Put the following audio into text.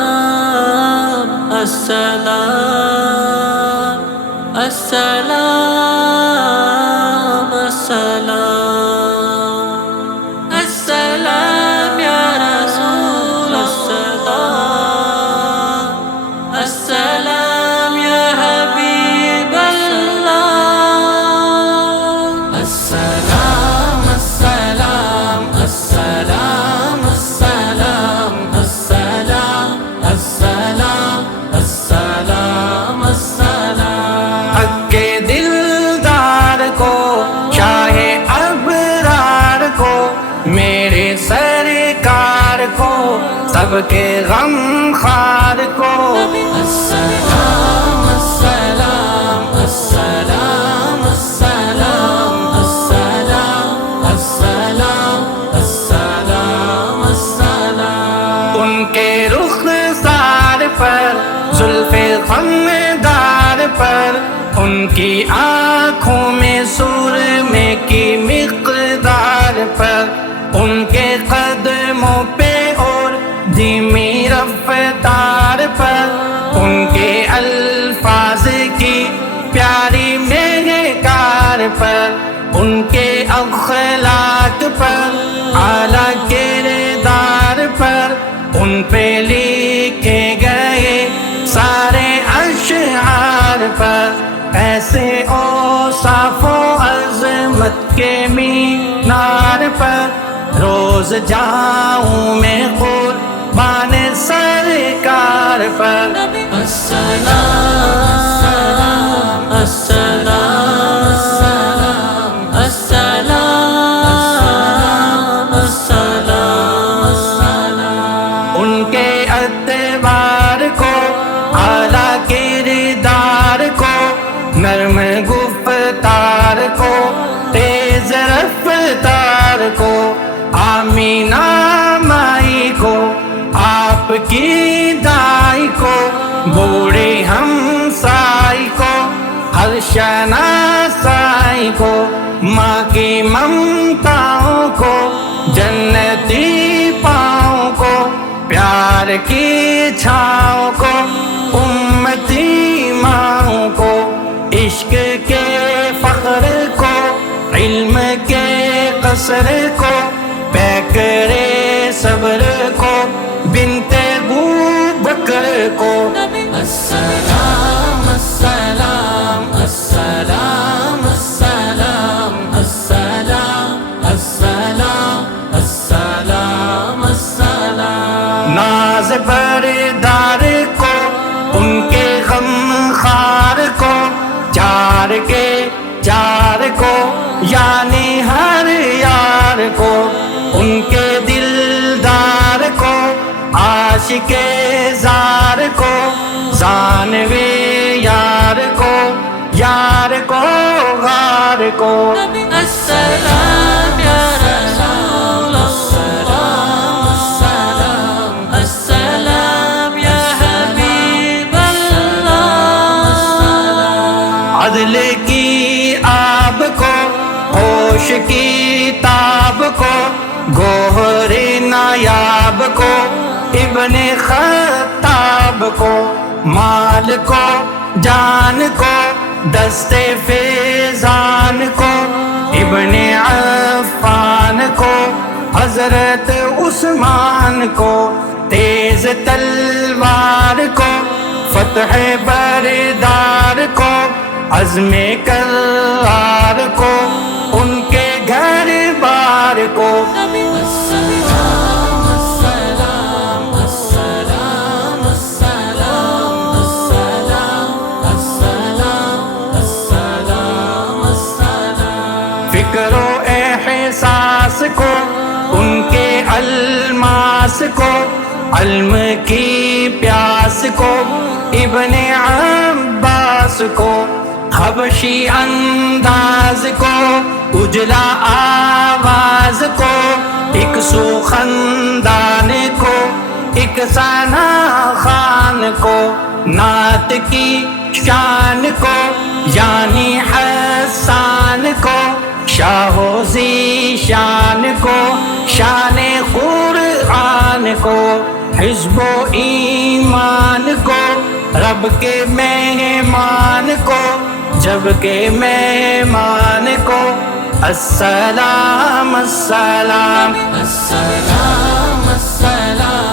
السلام السلام السلام السلام السلام يا رسول السلام السلام يا حبيب الله السلام السلام السلام السلام السلام السلام السلام السلام حق کے دلدار کو شاہ ابرار کو میرے سرکار کو سب کے غم خار کو السلام السلام السلام السلام السلام السلام السلام السلام ان کے رخسار پر زلف خمدار پر ان کی آنکھوں میں سرمے کی مقدار پر ان کے قدموں پہ اور دھیمی رفتار پر ان کے الفاظ کی پیاری مہکار پر ان کے اخلاق پر اعلیٰ کردار پر ان پہ لکھے گئے سارے اشعار پر ایسے اوصاف و عظمت کے مینار پر روز جاؤں میں قربان سرکار پر السلام السلام السلام السلام السلام ان کے اتبار کو اعلیٰ کردار کو نرم گفتار کو تیز رفتار کو آمینہ مائی کو آپ کی دائی کو بوڑھے ہمسائی کو ہر شناسائی کو ماں کی ممتاؤں کو جنتی پاؤں کو پیار کی چھاؤں کو امتی ماؤں کو عشق کے فخر کو علم کے قصر کو پیکرے صبر کو بنت ابو بکر کو السلام السلام السلام السلام السلام السلام السلام السلام ناز بردار کو ان کے غم خار کو چار کے چار کو یعنی ہر یار کو ان کے دلدار کو عاشق زار کو زانوے یار کو یار کو غار کو السلام یا رسول السلام السلام السلام یا حبیب اللہ عدل کی آب کو ہوش کی تاب کو گوہر نایاب کو ابن خطاب کو مال کو جان کو دست فیضان کو ابن عفان کو حضرت عثمان کو تیز تلوار کو فتح بردار کو عزم کرار کو ان کے گھر بار کو السلام السلام السلام السلام السلام السلام السلام السلام فکر و احساس کو ان کے الماس کو علم کی پیاس کو ابن عباس کو حبشی انداز کو اجلا آواز کو ایک سو خاندان کو ایک ثنا خان کو نعت کی شان کو یعنی حسان کو شاہ و ذی شان کو شان قرآن کو حزب و ایمان کو، رب کے مہمان کو، جب کے مہمان کو السلام السلام السلام السلام